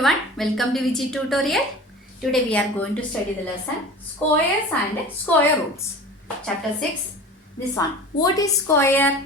everyone, welcome to Vichi tutorial. Today we are going to study the lesson squares and square roots. Chapter 6. This one. What is square?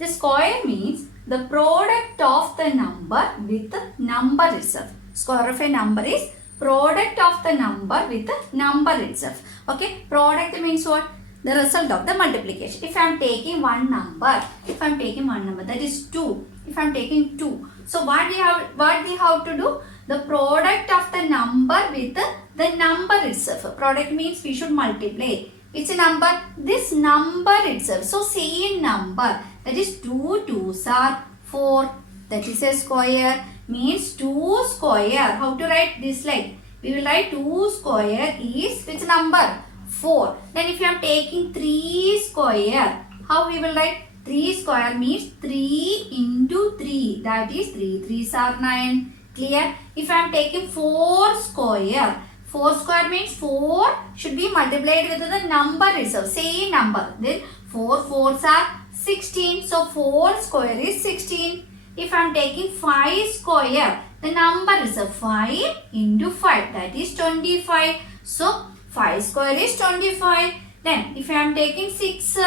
The square means the product of the number with the number itself. Square of a number is product of the number with the number itself. Okay. Product means what? The result of the multiplication. If I am taking one number, that is 2. If I am taking 2. So what we have to do? The product of the number with the number itself. Product means we should multiply. It's a number. This number itself. So same number. That is 2 2s are 4. That is a square. Means 2 square. How to write this like? We will write 2 square is which number? 4. Then if you are taking 3 square, how we will write? 3 square means 3 into 3. That is 3 3s are 9. Clear? If I am taking 4 square, 4 square means 4 should be multiplied with the number itself. Same number. Then 4 4s are 16. So 4 square is 16. If I am taking 5 square, the number is 5 into 5. That is 25. So 5 square is 25. Then if I am taking 6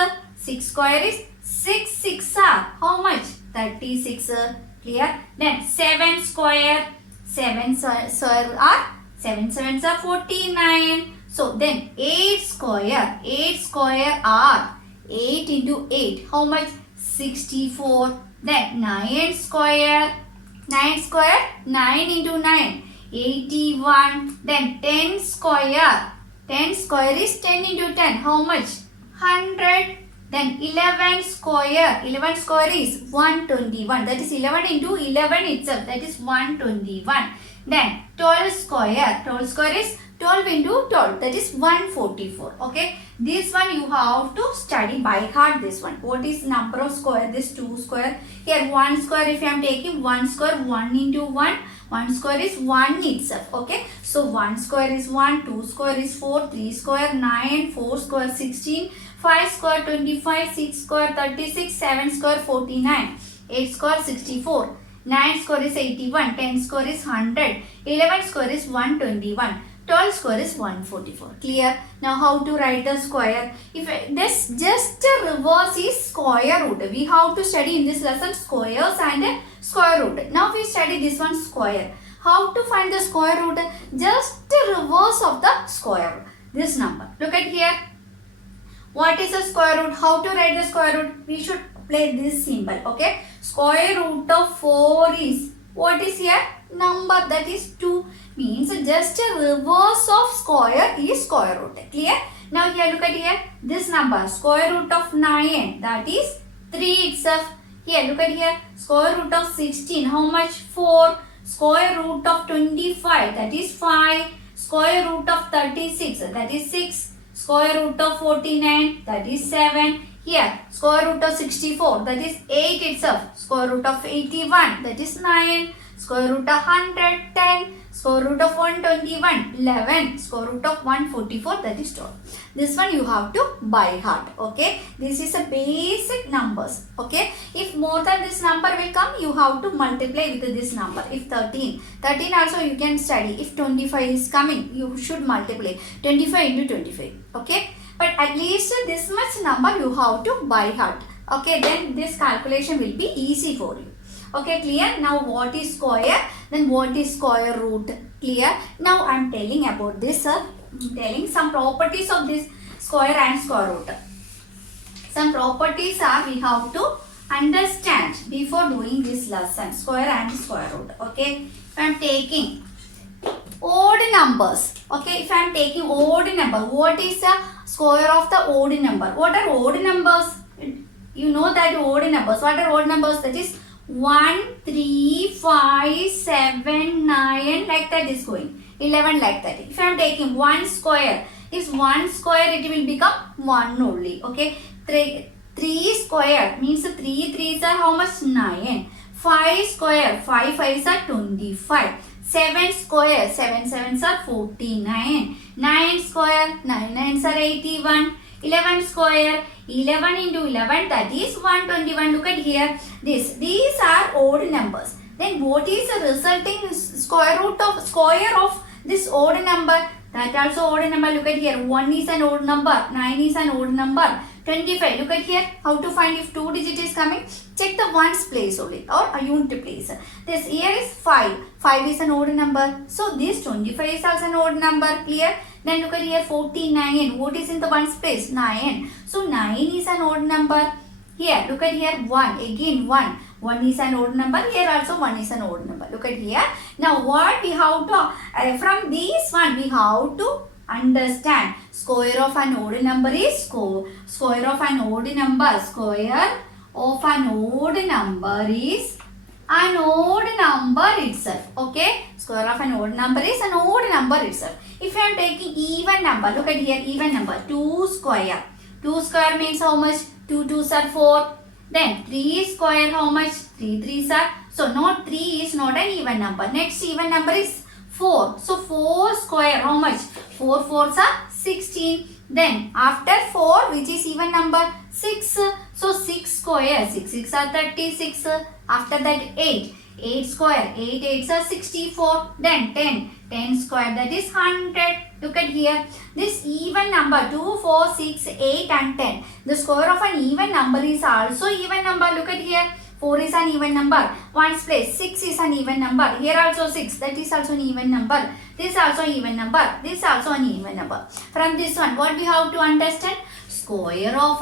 square is 6 6 are how much? 36. Clear? Then 7 square. 7 square are 7 sevens are 49. So then 8 square. 8 square are 8 into 8. How much? 64. Then 9 square. 9 square 9 into 9. 81. Then 10 square. 10 square is 10 into 10. How much? 100. Then 11 square. 11 square is 121. That is 11 into 11 itself. That is 121. Then 12 square. 12 square is 12 into 12. That is 144. Okay. This one you have to study by heart. This one. What is number of square? This 2 square. Here 1 square. If I am taking 1 square. 1 into 1. 1 square is 1 itself. Okay. So 1 square is 1. 2 square is 4. 3 square 9. 4 square 16. 5 square 25. 6 square 36. 7 square 49. 8 square 64. 9 square is 81. 10 square is 100. 11 square is 121. 12 square is 144. Clear? Now how to write the square? If this just reverse is square root. We have to study in this lesson squares and square root. Now we study this one square. How to find the square root? Just reverse of the square. This number. Look at here. What is the square root? How to write the square root? We should play this symbol. Okay. Square root of 4 is, what is here? Number, that is 2. Means just a reverse of square is square root. Clear? Now here look at here. This number square root of 9, that is 3 itself. Here look at here. Square root of 16, how much? 4. Square root of 25, that is 5. Square root of 36, that is 6. Square root of 49, that is 7. Here square root of 64, that is 8 itself. Square root of 81, that is 9. Square root of 100, 10. Square root of 121, 11. Square root of 144, that is 12. This one you have to by heart. Okay. This is a basic numbers. Okay. If more than this number will come, you have to multiply with this number. If 13 also you can study. If 25 is coming, you should multiply. 25 into 25. Okay. But at least this much number you have to by heart. Okay. Then this calculation will be easy for you. Okay, clear? Now what is square? Then what is square root? Clear? Now I am telling about this, telling some properties of this square and square root. Some properties are we have to understand before doing this lesson, square and square root. Okay, if I am taking odd numbers. Okay, if I am taking odd number, what is the square of the odd number? What are odd numbers? You know that odd numbers. What are odd numbers? That is 1, 3, 5, 7, 9, like that is going. 11 like that. If I am taking 1 square, is 1 square it will become 1 only. Okay. 3 square means 3 3s are how much? 9. 5 square, 5 5s are 25. 7 square, 7 7s are 49. 9 square, 9 9s are 81. 11 square, 11 into 11, that is 121. Look at here. These are odd numbers. Then what is the resulting square of this odd number? That also odd number. Look at here. 1 is an odd number. 9 is an odd number. 25. Look at here. How to find if 2 digit is coming? Check the ones place only or a unit place. This here is 5. 5 is an odd number. So this 25 is also an odd number. Clear? Then look at here 49. What is in the ones place? 9. So 9 is an odd number. Here, look at here 1. Again 1. 1 is an odd number. Here also 1 is an odd number. Look at here. Now what we have to, from this one we have to understand. Square of an odd number is square of an odd number. Square of an odd number is an odd number itself. Okay. Square of an odd number is an odd number itself. If I am taking even number, look at here even number 2 square. 2 square means how much? 2 2s are 4. Then 3 square how much? 3 3s are. So not 3 is not an even number. Next even number is 4. So 4 square how much? 4 4s are 16. Then after 4 which is even number? 6. So 6 square. 6 6 are 36. After that 8. 8 square. 8 8s are 64. Then 10. 10 square that is 100. Look at here. This even number 2, 4, 6, 8 and 10. The square of an even number is also even number. Look at here. 4 is an even number. Ones place. 6 is an even number. Here also 6. That is also an even number. This also even number. This also an even number. From this one what we have to understand? Square of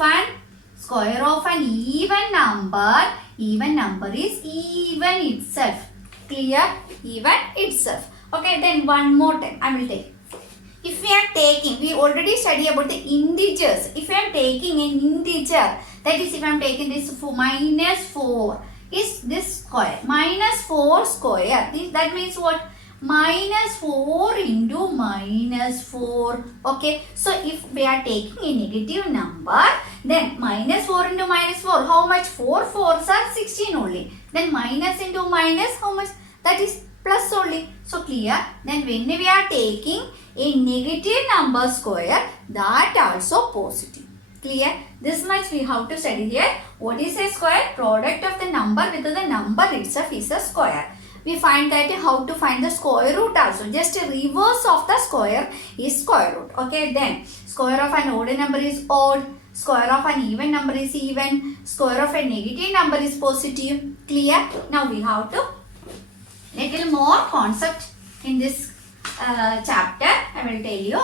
an even number. Even number is even itself. Clear? Even itself. Okay, then one more time I will take. If we are taking, we already studied about the integers. If we are taking an integer, that is if I am taking this minus 4, is this square. Minus 4 square. That means what? Minus 4 into minus 4. Okay. So if we are taking a negative number, then minus 4 into minus 4. How much? 4 4s are 16 only. Then minus into minus, how much? That is plus only. So clear? Then when we are taking a negative number square, that also positive. Clear? This much we have to study here. What is a square? Product of the number with the number itself is a square. We find that how to find the square root also. Just a reverse of the square is square root. Okay, then square of an odd number is odd. Square of an even number is even. Square of a negative number is positive. Clear? Now we have to little more concept in this chapter. I will tell you.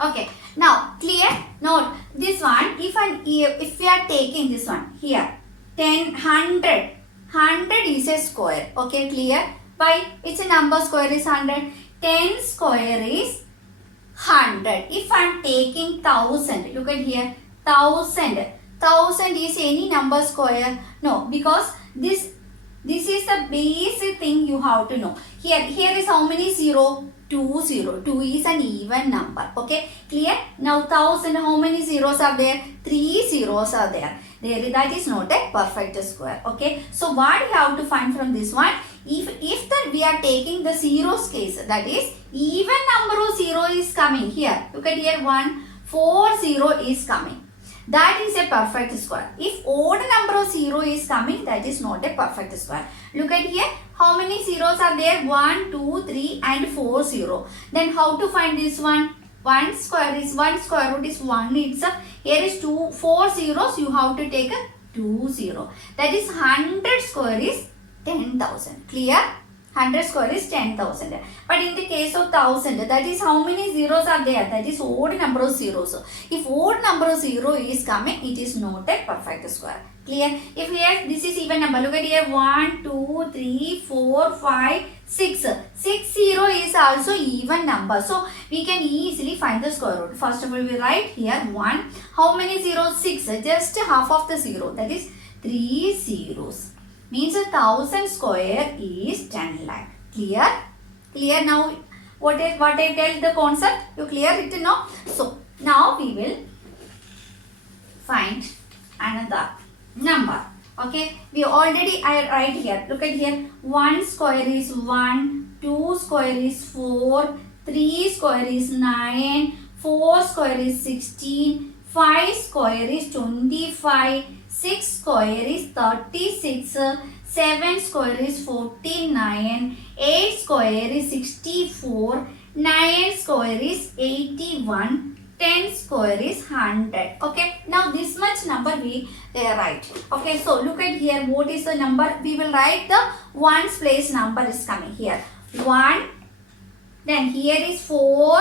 Okay. Now clear? Note this one. If we are taking this one here, 10, 100. 100 is a square. Okay, clear? Why? It's a number square is 100. 10 square is 100. If I am taking 1000, look at here. 1000. 1000 is any number square? No, because this is the basic thing you have to know. Here is how many 0? 2 0. 2 is an even number. Okay, clear? Now 1000, how many zeros are there? 3 zeros are there. That is not a perfect square. Okay, so what you have to find from this one? If that we are taking the zeros case, that is even number of 0 is coming here. Look at here 1, 4 0 is coming. That is a perfect square. If odd number of 0 is coming, that is not a perfect square. Look at here. How many zeros are there? 1, 2, 3 and 4 0. Then how to find this one? 1 square root is 1 itself. Here is 4 zeros. You have to take a 2 0. That is 100 square is 10,000. Clear? 100 square is 10,000. But in the case of 1000, that is how many zeros are there? That is odd number of zeros. If odd number of 0 is coming, it is not a perfect square. Clear? If here, this is even number. Look at here. 1, 2, 3, 4, 5, 6. 6 0 is also even number. So, we can easily find the square root. First of all, we write here 1. How many zeros? 6. Just half of the 0. That is 3 zeros. Means 1000 square is 10 lakh. Clear? Clear now? What I tell the concept? You clear it now? So, now we will find another number. Okay? We already I write here. Look at here. 1 square is 1. 2 square is 4. 3 square is 9. 4 square is 16. 5 square is 25. 6 square is 36, 7 square is 49, 8 square is 64, 9 square is 81, 10 square is 100. Okay, now this much number we write. Okay, so look at here, what is the number? We will write the ones place number is coming here. 1, then here is 4,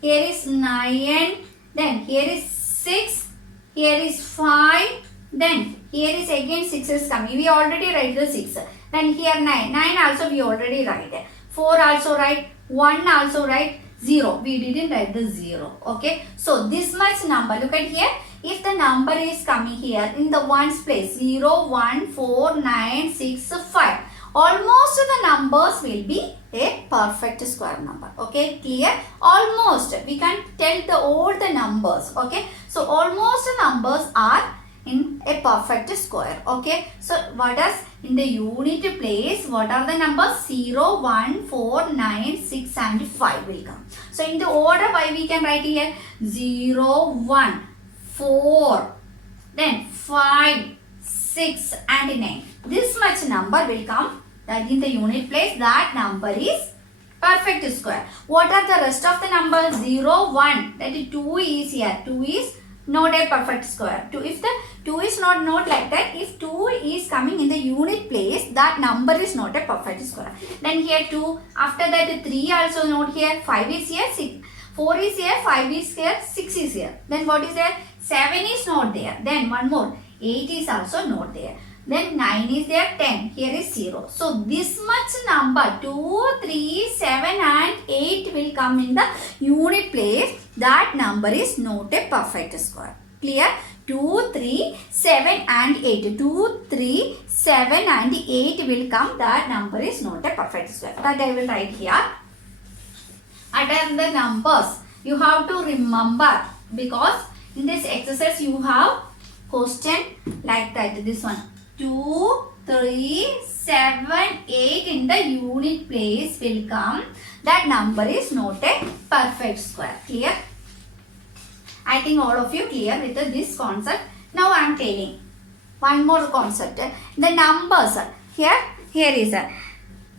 here is 9, then here is 6, here is 5, then here is again 6 is coming. We already write the 6. Then here 9. 9 also we already write. 4 also write. 1 also write. 0. We didn't write the 0. Okay. So this much number. Look at here. If the number is coming here in the ones place. 0, 1, 4, 9, 6, 5. Almost the numbers will be a perfect square number. Okay, clear? Almost. We can tell all the numbers. Okay, so almost the numbers are in a perfect square. Okay, so what is in the unit place? What are the numbers? 0, 1, 4, 9, 6 and 5 will come. So in the order why we can write here 0, 1, 4, then 5, 6 and 9. This much number will come. That in the unit place, that number is perfect square. What are the rest of the numbers? 0, 1. That is 2 is here. 2 is not a perfect square. 2, if the 2 is not like that, if 2 is coming in the unit place, that number is not a perfect square. Then here 2. After that 3 also not here. 5 is here. 6. 4 is here. 5 is here. 6 is here. Then what is there? 7 is not there. Then one more. 8 is also not there. Then 9 is there, 10. Here is 0. So this much number 2, 3, 7 and 8 will come in the unit place. That number is not a perfect square. Clear? 2, 3, 7 and 8. 2, 3, 7 and 8 will come. That number is not a perfect square. That I will write here. Other the numbers you have to remember, because in this exercise you have question like that. This one. 2, 3, 7, 8 in the unit place will come. That number is not a perfect square. Clear? I think all of you clear with this concept. Now I am telling one more concept. The numbers here is a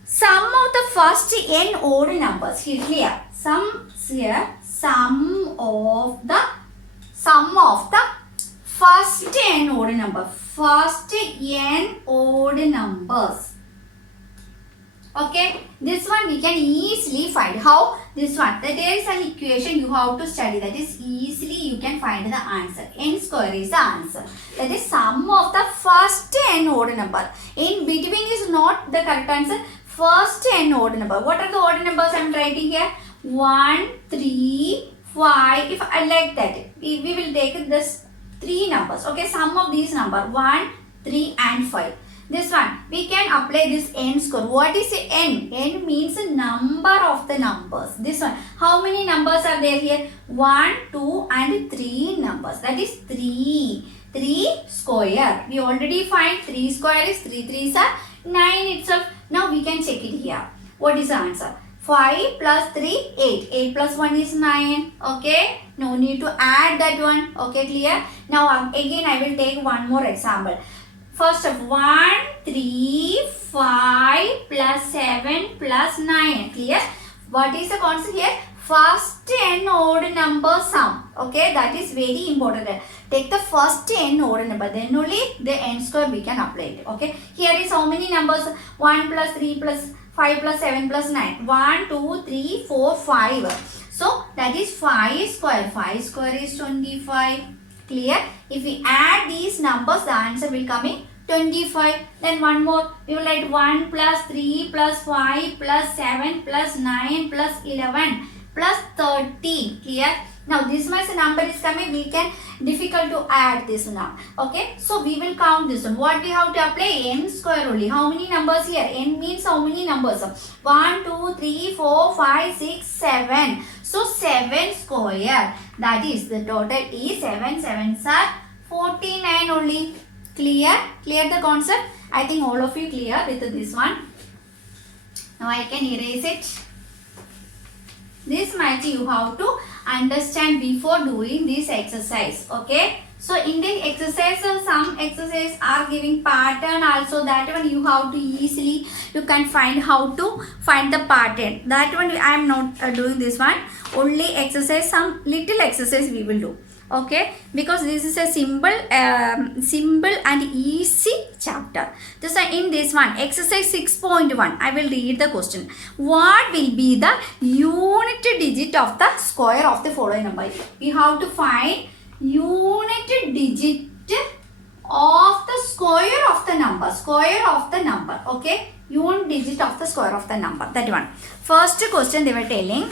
sum of the first n odd numbers. Here clear. Sum of the first n odd number. First n odd numbers. Okay, this one we can easily find. How? This one. There is an equation you have to study. That is easily you can find the answer. N square is the answer. That is sum of the first n odd number. In between is not the correct answer. First n odd number. What are the odd numbers I am writing here? 1, 3, 5. If I like that, we will take this 3 numbers. Okay, sum of these numbers 1, 3 and 5. This one we can apply this n square. What is n? N means number of the numbers. This one, how many numbers are there here? 1, 2 and 3 numbers. That is 3. 3 square. We already find 3 square is 3 3s are 9 itself. Now we can check it here. What is the answer? 5 plus 3, 8. 8 plus 1 is 9. Okay. No need to add that one. Okay, clear? Now again I will take one more example. First of 1, 3, 5 plus 7 plus 9. Clear? What is the concept here? First n odd number sum. Okay, that is very important. Take the first n odd number. Then only the n square we can apply it. Okay. Here is how many numbers? 1 plus 3 plus 5 plus 7 plus 9. 1, 2, 3, 4, 5. So that is 5 square. 5 square is 25. Clear? If we add these numbers, the answer will come in 25. Then one more. We will write 1 plus 3 plus 5 plus 7 plus 9 plus 11 plus 13. Clear? Now this much number is coming. We can difficult to add this now. Okay. So we will count this one. What we have to apply? N square only. How many numbers here? N means how many numbers? 1, 2, 3, 4, 5, 6, 7. So 7 square. That is the total is 7 7s are 49 only. Clear? Clear the concept? I think all of you clear with this one. Now I can erase it. This much you have to understand before doing this exercise. Okay. So in the exercise, some exercise are giving pattern also. That one you have to easily, you can find how to find the pattern. That one I am not doing this one. Only exercise, some little exercise we will do. Okay, because this is a simple and easy chapter. Just in this one, exercise 6.1, I will read the question. What will be the unit digit of the square of the following number? We have to find unit digit of the square of the number. Square of the number. Okay, unit digit of the square of the number. That one. First question they were telling.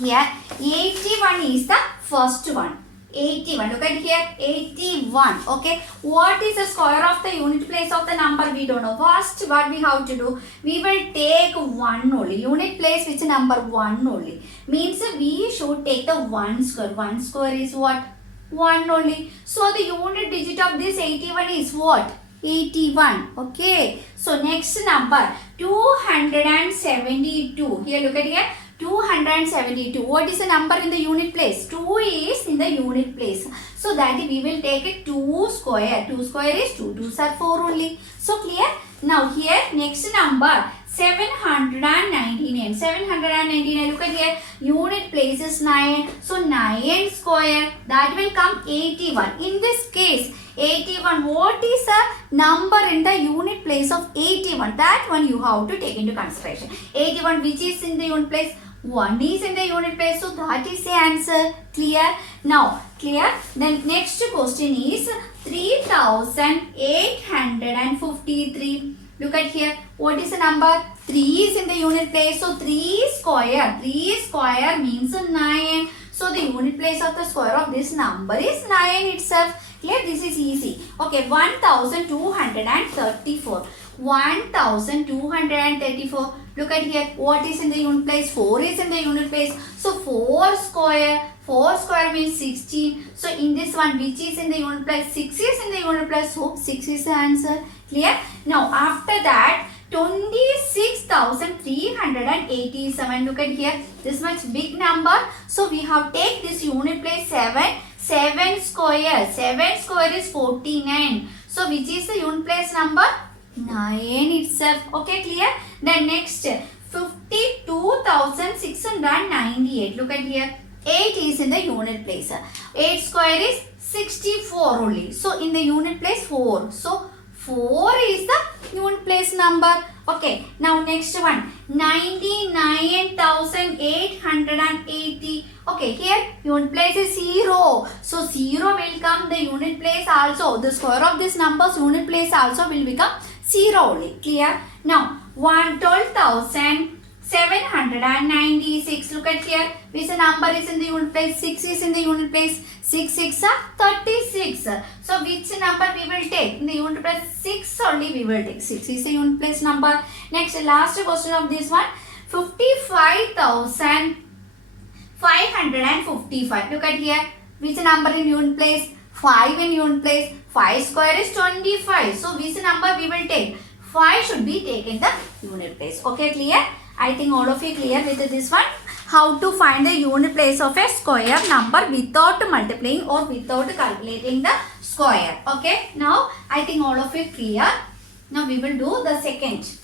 Here 81 is the first one. 81. Look at here. 81. Okay. What is the square of the unit place of the number? We don't know. First, what we have to do? We will take 1 only. Unit place which number 1 only. Means we should take the 1 square. 1 square is what? 1 only. So the unit digit of this 81 is what? 81. Okay. So next number 272. Here look at here. 272. What is the number in the unit place? 2 is in the unit place. So that we will take it 2 square. 2 square is 2. 2s are 4 only. So clear? Now here next number 799. 799. Look at here. Unit place is 9. So 9 square. That will come 81. In this case 81. What is the number in the unit place of 81? That one you have to take into consideration. 81 which is in the unit place? 1 is in the unit place. So that is the answer. Clear? Now clear? Then next question is 3853. Look at here. What is the number? 3 is in the unit place. So 3 square. 3 square means 9. So the unit place of the square of this number is 9 itself. Clear? This is easy. Okay. 1234. 1234. Look at here. What is in the unit place? 4 is in the unit place. So 4 square. 4 square means 16. So in this one, which is in the unit place? 6 is in the unit place. So 6 is the answer. Clear? Now after that, 26,387. Look at here. This much big number. So we have take this unit place 7. 7 square. 7 square is 49. So which is the unit place number? 9 itself. Okay, clear? Then next 52,698. Look at here. 8 is in the unit place. 8 square is 64 only. So in the unit place 4. So 4 is the unit place number. Okay. Now next one. 99,880. Okay. Here unit place is 0. So 0 will come the unit place also. The square of this number's unit place also will become 0 only. Clear? Now 12,796. Look at here. Which number is in the unit place? 6 is in the unit place. 6 6 are 36. So which number we will take? In the unit place 6 only we will take. 6 is the unit place number. Next last question of this one. 55,555. Look at here. Which number in unit place? 5 in unit place. 5 square is 25. So which number we will take? 5 should be taken the unit place. Okay, clear? I think all of you clear with this one. How to find the unit place of a square number without multiplying or without calculating the square. Okay, now I think all of you clear. Now we will do the second.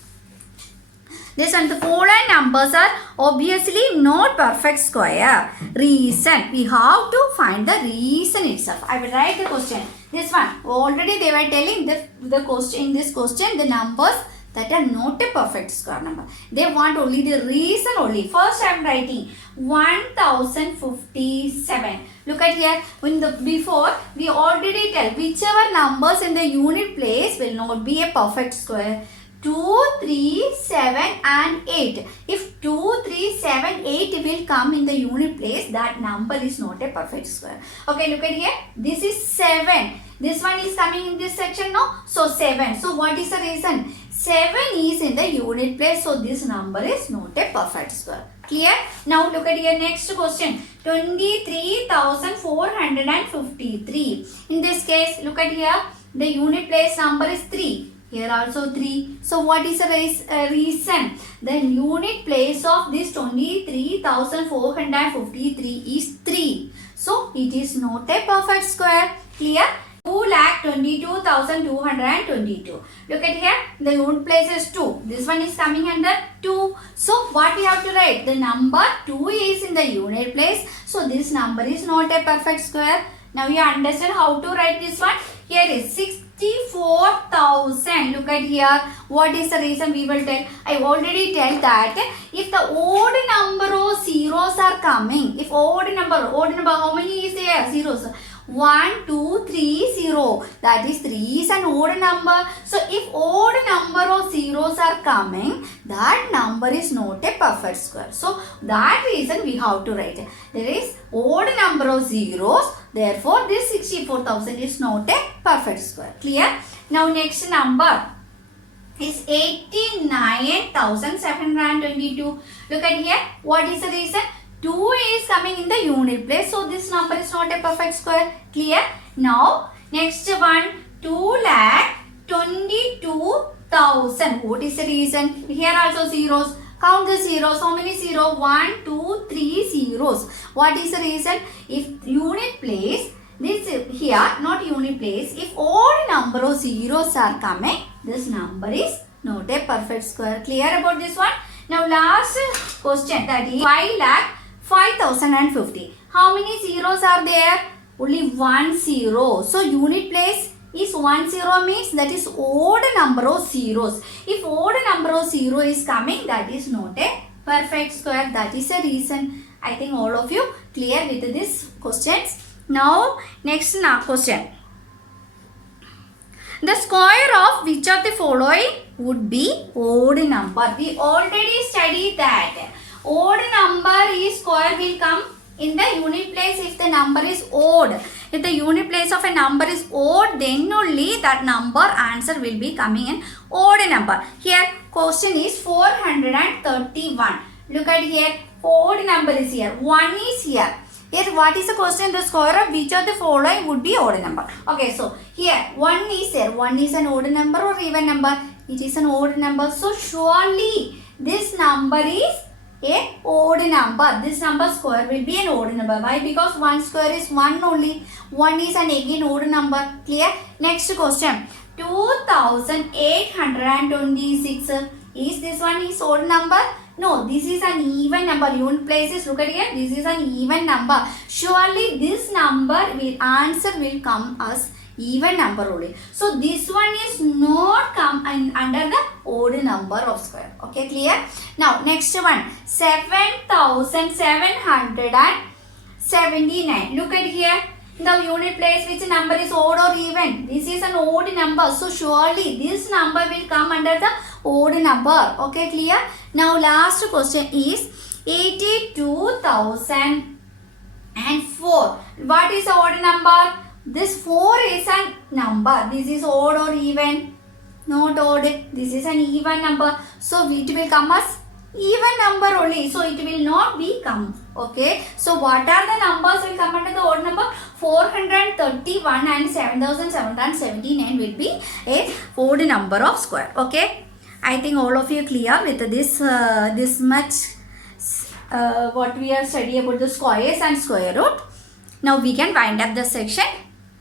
This and the following numbers are obviously not perfect square. Reason. We have to find the reason itself. I will write the question. This one. Already they were telling the question. In this question, the numbers that are not a perfect square number. They want only the reason only. First I am writing 1057. Look at here. Before we already tell whichever numbers in the unit place will not be a perfect square. 2, 3, 7 and 8. If 2, 3, 7, 8 will come in the unit place, that number is not a perfect square. Okay, look at here. This is 7. This one is coming in this section, no? So 7. So what is the reason? 7 is in the unit place. So this number is not a perfect square. Clear? Now look at here. Next question. 23,453. In this case, look at here. The unit place number is 3. Here also 3. So what is the reason? The unit place of this 23,453 is 3. So it is not a perfect square. Clear? 2,22,222. Look at here. The unit place is 2. This one is coming under 2. So what we have to write? The number 2 is in the unit place. So this number is not a perfect square. Now you understand how to write this one? Here is 64,000. Look at here. What is the reason we will tell? I already tell that if the odd number of zeros are coming, if odd number, how many is there? Zeros. 1, 2, 3, 0. That is 3 is an odd number. So if odd number of zeros are coming, that number is not a perfect square. So that reason we have to write. There is odd number of zeros. Therefore this 64,000 is not a perfect square. Clear? Now next number is 89,722. Look at here. What is the reason? 2 is coming in the unit place. So this number is not a perfect square. Clear? Now next one, 2,22,000. What is the reason? Here also zeros. Count the zeros. How many zeros? 1, 2, 3 zeros. What is the reason? If unit place, this here not unit place. If odd number of zeros are coming, this number is not a perfect square. Clear about this one? Now last question, that is 5,50. How many zeros are there? Only 1 zero. So unit place is 1 0 means that is odd number of zeros. If odd number of zero is coming, that is not a perfect square. That is the reason. I think all of you clear with this questions. Now next question. The square of which of the following would be odd number? We already studied that. Odd number is square will come in the unit place if the number is odd. If the unit place of a number is odd, then only that number answer will be coming in odd number. Here question is 431. Look at here. Odd number is here. 1 is here. Here what is the question? The square of which of the following would be odd number? Okay, so here 1 is there. 1 is an odd number or even number? It is an odd number. So surely this number is a odd number. This number square will be an odd number. Why? Because 1 square is 1 only. 1 is an again odd number. Clear? Next question. 2,826. Is this one is odd number? No, this is an even number. Unit places, look at here. This is an even number. Surely this number answer will come as even number only. So this one is not come under the odd number of square. Okay, clear? Now next one, 7,779. Look at here. The unit place which number is odd or even? This is an odd number. So surely this number will come under the odd number. Okay, clear? Now last question is 82,004. What is the odd number? This 4 is a number. This is odd or even? Not odd. This is an even number. So it will come as even number only. So it will not be come. Okay. So what are the numbers will come under the odd number? 431 and 7,779 will be a odd number of square. Okay. I think all of you clear with this much what we are studying about the squares and square root. Now we can wind up the section.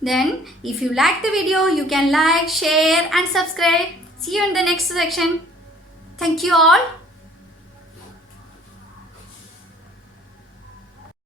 Then if you like the video, you can like, share and subscribe. See you in the next section. Thank you all.